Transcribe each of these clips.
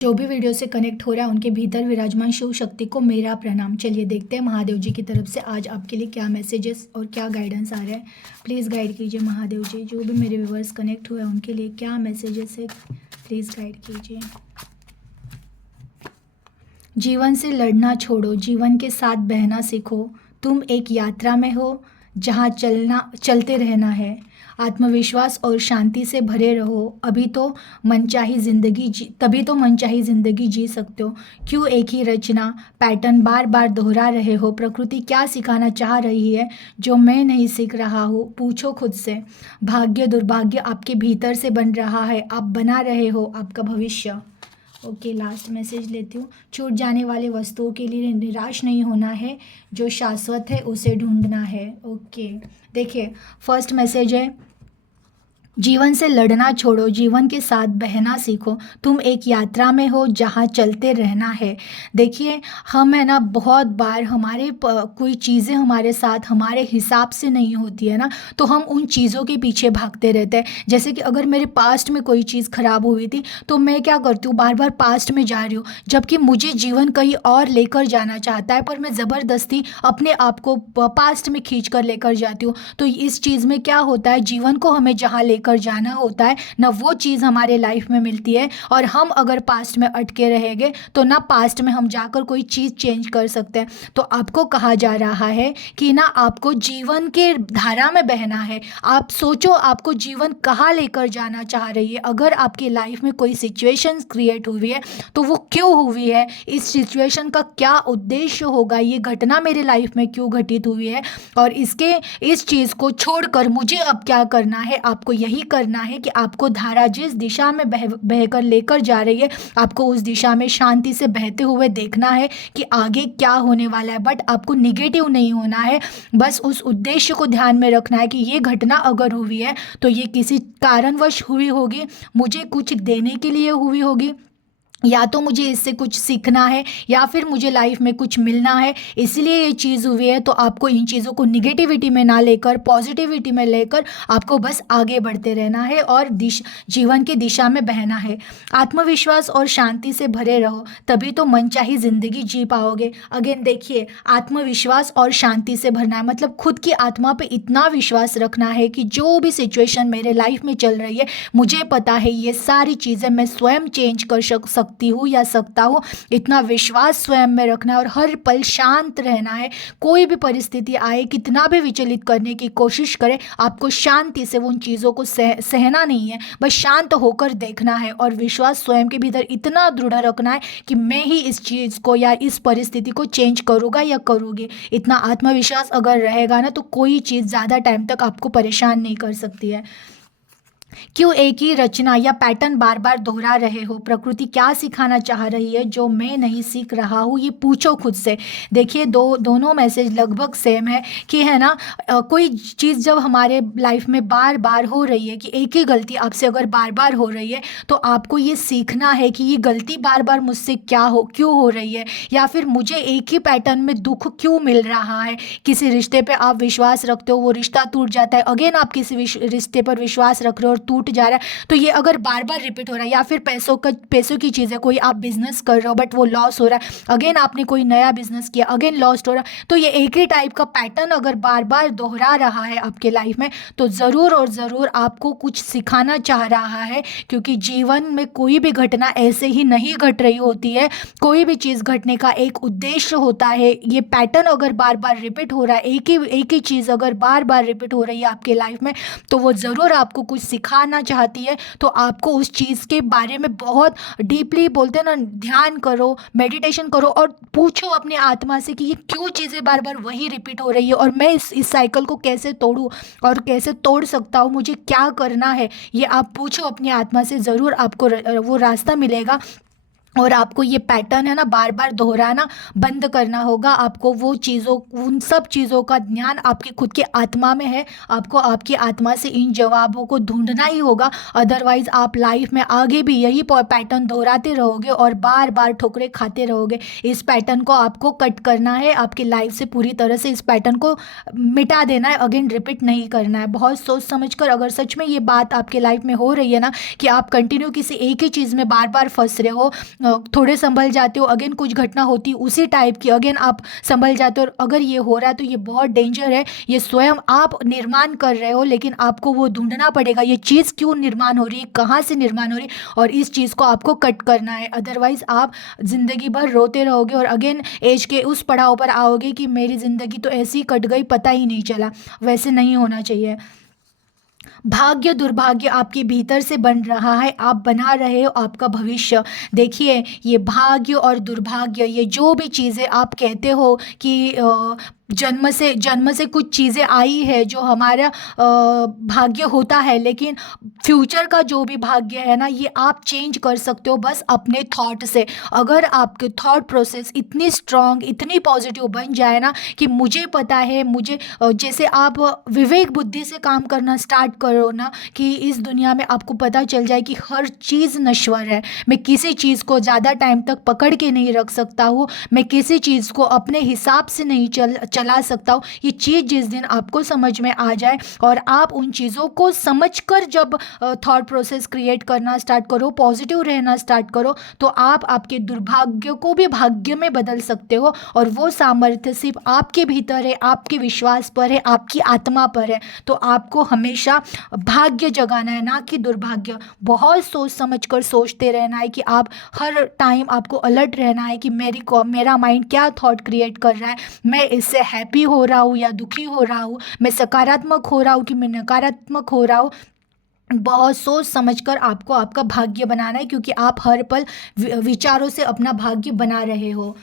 जो भी वीडियो से कनेक्ट हो रहा है उनके भीतर विराजमान शिव शक्ति को मेरा प्रणाम। चलिए देखते हैं महादेव जी की तरफ से आज आपके लिए क्या मैसेजेस और क्या गाइडेंस आ रहा है। प्लीज़ गाइड कीजिए महादेव जी। जो भी मेरे व्यूवर्स कनेक्ट हुए हैं उनके लिए क्या मैसेजेस है, प्लीज़ गाइड कीजिए। जीवन से लड़ना छोड़ो, जीवन के साथ बहना सीखो। तुम एक यात्रा में हो जहाँ चलते रहना है। आत्मविश्वास और शांति से भरे रहो। तभी तो मनचाही ज़िंदगी जी सकते हो। क्यों एक ही रचना पैटर्न बार बार दोहरा रहे हो? प्रकृति क्या सिखाना चाह रही है जो मैं नहीं सीख रहा हूँ? पूछो खुद से। भाग्य दुर्भाग्य आपके भीतर से बन रहा है, आप बना रहे हो आपका भविष्य। ओके, लास्ट मैसेज लेती हूँ। छूट जाने वाले वस्तुओं के लिए निराश नहीं होना है, जो शाश्वत है उसे ढूंढना है। ओके, देखिए फर्स्ट मैसेज है, जीवन से लड़ना छोड़ो, जीवन के साथ बहना सीखो। तुम एक यात्रा में हो जहाँ चलते रहना है। देखिए हम है ना, बहुत बार कोई चीज़ें हमारे साथ हमारे हिसाब से नहीं होती है ना, तो हम उन चीज़ों के पीछे भागते रहते हैं। जैसे कि अगर मेरे पास्ट में कोई चीज़ खराब हुई थी तो मैं क्या करती हूँ, बार बार पास्ट में जा रही हूँ, जबकि मुझे जीवन कहीं और लेकर जाना चाहता है, पर मैं ज़बरदस्ती अपने आप को पास्ट में खींच कर लेकर जाती हूँ। तो इस चीज़ में क्या होता है, जीवन को हमें जहाँ लेकर जाना होता है ना, वो चीज़ हमारे लाइफ में मिलती है। और हम अगर पास्ट में अटके रहेंगे तो ना पास्ट में हम जाकर कोई चीज़ चेंज कर सकते हैं। तो आपको कहा जा रहा है कि ना आपको जीवन के धारा में बहना है। आप सोचो आपको जीवन कहाँ लेकर जाना चाह रही है। अगर आपकी लाइफ में कोई सिचुएशन क्रिएट हुई है तो वो क्यों हुई है, इस सिचुएशन का क्या उद्देश्य होगा, ये घटना मेरे लाइफ में क्यों घटित हुई है, और इस चीज़ को छोड़कर मुझे अब क्या करना है। आपको यही करना है कि आपको धारा जिस दिशा में बहकर लेकर जा रही है, आपको उस दिशा में शांति से बहते हुए देखना है कि आगे क्या होने वाला है। बट आपको निगेटिव नहीं होना है, बस उस उद्देश्य को ध्यान में रखना है कि ये घटना अगर हुई है तो ये किसी कारणवश हुई होगी, मुझे कुछ देने के लिए हुई होगी, या तो मुझे इससे कुछ सीखना है, या फिर मुझे लाइफ में कुछ मिलना है, इसलिए ये चीज़ हुई है। तो आपको इन चीज़ों को निगेटिविटी में ना लेकर पॉजिटिविटी में लेकर आपको बस आगे बढ़ते रहना है और जीवन की दिशा में बहना है। आत्मविश्वास और शांति से भरे रहो, तभी तो मनचाही ज़िंदगी जी पाओगे। अगेन देखिए, आत्मविश्वास और शांति से भरना है मतलब खुद की आत्मा पे इतना विश्वास रखना है कि जो भी सिचुएशन मेरे लाइफ में चल रही है, मुझे पता है ये सारी चीज़ें मैं स्वयं चेंज कर सकती हूँ या सकता हूँ। इतना विश्वास स्वयं में रखना है और हर पल शांत रहना है। कोई भी परिस्थिति आए, कितना भी विचलित करने की कोशिश करे, आपको शांति से उन चीज़ों को सहना नहीं है, बस शांत होकर देखना है और विश्वास स्वयं के भीतर इतना दृढ़ रखना है कि मैं ही इस चीज़ को या इस परिस्थिति को चेंज करूँगा या करूँगी। इतना आत्मविश्वास अगर रहेगा ना, तो कोई चीज़ ज़्यादा टाइम तक आपको परेशान नहीं कर सकती है। क्यों एक ही रचना या पैटर्न बार बार दोहरा रहे हो? प्रकृति क्या सिखाना चाह रही है जो मैं नहीं सीख रहा हूँ? ये पूछो खुद से। देखिए दोनों मैसेज लगभग सेम है कि है ना, कोई चीज़ जब हमारे लाइफ में बार बार हो रही है, कि एक ही गलती आपसे अगर बार बार हो रही है, तो आपको ये सीखना है कि ये गलती बार बार मुझसे क्यों हो रही है, या फिर मुझे एक ही पैटर्न में दुख क्यों मिल रहा है। किसी रिश्ते पे आप विश्वास रखते हो, वो रिश्ता टूट जाता है, अगेन आप किसी रिश्ते पर विश्वास रख रहे हो और टूट जा रहा है। तो ये अगर बार बार रिपीट हो रहा है, या फिर पैसों की चीज़ है, कोई आप बिजनेस कर रहे हो बट वो लॉस हो रहा है, अगेन आपने कोई नया बिजनेस किया, अगेन लॉस हो रहा है, तो ये एक ही टाइप का पैटर्न अगर बार बार दोहरा रहा है आपके लाइफ में, तो ज़रूर और ज़रूर आपको कुछ सिखाना चाह रहा है। क्योंकि जीवन में कोई भी घटना ऐसे ही नहीं घट रही होती है, कोई भी चीज़ घटने का एक उद्देश्य होता है। ये पैटर्न अगर बार बार रिपीट हो रहा है, एक ही चीज़ अगर बार बार रिपीट हो रही है आपके लाइफ में, तो वो ज़रूर आपको कुछ सिखाना चाहती है। तो आपको उस चीज़ के बारे में बहुत डीपली, बोलते हैं ना, ध्यान करो, मेडिटेशन करो और पूछो अपनी आत्मा से कि ये क्यों चीज़ें बार बार वही रिपीट हो रही है, और मैं इस साइकिल को कैसे तोड़ूं और कैसे तोड़ सकता हूँ, मुझे क्या करना है। ये आप पूछो अपनी आत्मा से, ज़रूर आपको वो रास्ता मिलेगा। और आपको ये पैटर्न है ना बार बार दोहराना बंद करना होगा। आपको उन सब चीज़ों का ज्ञान आपकी खुद की आत्मा में है। आपको आपकी आत्मा से इन जवाबों को ढूंढना ही होगा, अदरवाइज आप लाइफ में आगे भी यही पैटर्न दोहराते रहोगे और बार बार ठोकरें खाते रहोगे। इस पैटर्न को आपको कट करना है आपकी लाइफ से, पूरी तरह से इस पैटर्न को मिटा देना है, अगेन रिपीट नहीं करना है। बहुत सोच समझ कर, अगर सच में ये बात आपके लाइफ में हो रही है ना कि आप कंटिन्यू किसी एक ही चीज़ में बार बार फंस रहे हो, थोड़े संभल जाते हो, अगेन कुछ घटना होती है उसी टाइप की, अगेन आप संभल जाते हो। और अगर ये हो रहा है तो ये बहुत डेंजर है, ये स्वयं आप निर्माण कर रहे हो, लेकिन आपको वो ढूंढना पड़ेगा ये चीज़ क्यों निर्माण हो रही है, कहाँ से निर्माण हो रही है, और इस चीज़ को आपको कट करना है। अदरवाइज आप ज़िंदगी भर रोते रहोगे और अगेन एज के उस पड़ाव पर आओगे कि मेरी ज़िंदगी तो ऐसी कट गई, पता ही नहीं चला। वैसे नहीं होना चाहिए। भाग्य दुर्भाग्य आपके भीतर से बन रहा है, आप बना रहे हो आपका भविष्य। देखिए, ये भाग्य और दुर्भाग्य, ये जो भी चीज़ें आप कहते हो कि जन्म से कुछ चीज़ें आई है जो हमारा भाग्य होता है, लेकिन फ्यूचर का जो भी भाग्य है ना, ये आप चेंज कर सकते हो बस अपने थॉट से। अगर आपके थॉट प्रोसेस इतनी स्ट्रांग, इतनी पॉजिटिव बन जाए ना कि मुझे पता है, मुझे जैसे आप विवेक बुद्धि से काम करना स्टार्ट करो ना, कि इस दुनिया में आपको पता चल जाए कि हर चीज़ नश्वर है, मैं किसी चीज़ को ज़्यादा टाइम तक पकड़ के नहीं रख सकता हूँ, मैं किसी चीज़ को अपने हिसाब से नहीं चला सकता हूँ। ये चीज़ जिस दिन आपको समझ में आ जाए और आप उन चीज़ों को समझकर जब थॉट प्रोसेस क्रिएट करना स्टार्ट करो, पॉजिटिव रहना स्टार्ट करो, तो आप आपके दुर्भाग्य को भी भाग्य में बदल सकते हो। और वो सामर्थ्य सिर्फ आपके भीतर है, आपके विश्वास पर है, आपकी आत्मा पर है। तो आपको हमेशा भाग्य जगाना है, ना कि दुर्भाग्य। बहुत सोच समझ कर सोचते रहना है कि आप हर टाइम आपको अलर्ट रहना है कि मेरा माइंड क्या थॉट क्रिएट कर रहा है, मैं इससे हैप्पी हो रहा हूँ या दुखी हो रहा हूँ, मैं सकारात्मक हो रहा हूँ कि मैं नकारात्मक हो रहा हूँ। बहुत सोच समझकर आपको आपका भाग्य बनाना है, क्योंकि आप हर पल विचारों से अपना भाग्य बना रहे हो।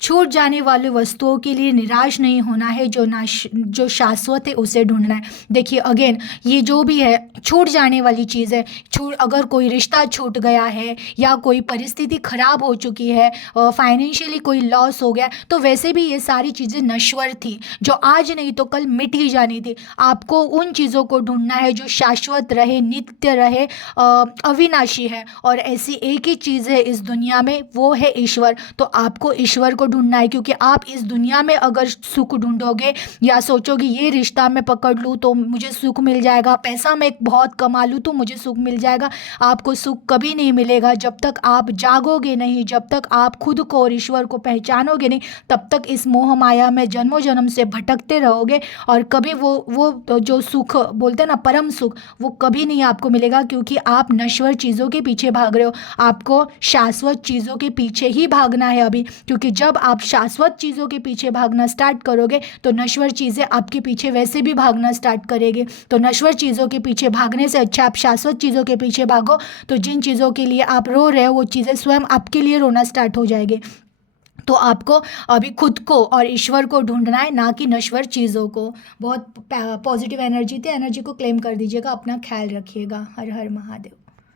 छूट जाने वाली वस्तुओं के लिए निराश नहीं होना है, जो शाश्वत है उसे ढूंढना है। देखिए, अगेन ये जो भी है छूट जाने वाली चीज़ है। अगर कोई रिश्ता छूट गया है या कोई परिस्थिति खराब हो चुकी है, फाइनेंशियली कोई लॉस हो गया, तो वैसे भी ये सारी चीज़ें नश्वर थी, जो आज नहीं तो कल मिट ही जानी थी। आपको उन चीज़ों को ढूंढना है जो शाश्वत रहे, नित्य रहे, अविनाशी है। और ऐसी एक ही चीज़ है इस दुनिया में, वो है ईश्वर। तो आपको ईश्वर को ढूंढना है, क्योंकि आप इस दुनिया में अगर सुख ढूंढोगे या सोचोगे ये रिश्ता मैं पकड़ लूँ तो मुझे सुख मिल जाएगा, पैसा मैं बहुत कमा लूँ तो मुझे सुख मिल जाएगा, आपको सुख कभी नहीं मिलेगा। जब तक आप जागोगे नहीं, जब तक आप खुद को और ईश्वर को पहचानोगे नहीं, तब तक इस मोह माया में जन्मों जन्म से भटकते रहोगे। और कभी वो तो जो सुख बोलते हैं ना, परम सुख, वो कभी नहीं आपको मिलेगा, क्योंकि आप नश्वर चीज़ों के पीछे भाग रहे हो। आपको शाश्वत चीज़ों के पीछे ही भागना है अभी, क्योंकि जब आप शाश्वत चीज़ों के पीछे भागना स्टार्ट करोगे तो नश्वर चीज़ें आपके पीछे वैसे भी भागना स्टार्ट करेगी। तो नश्वर चीज़ों के पीछे भागने से अच्छा आप शाश्वत चीज़ों के पीछे भागो, तो जिन चीज़ों के लिए आप रो रहे हो वो चीज़ें स्वयं आपके लिए रोना स्टार्ट हो जाएगी। तो आपको अभी खुद को और ईश्वर को ढूंढना है, ना कि नश्वर चीज़ों को। बहुत पॉजिटिव एनर्जी थी, एनर्जी को क्लेम कर दीजिएगा। अपना ख्याल रखिएगा। हर हर महादेव।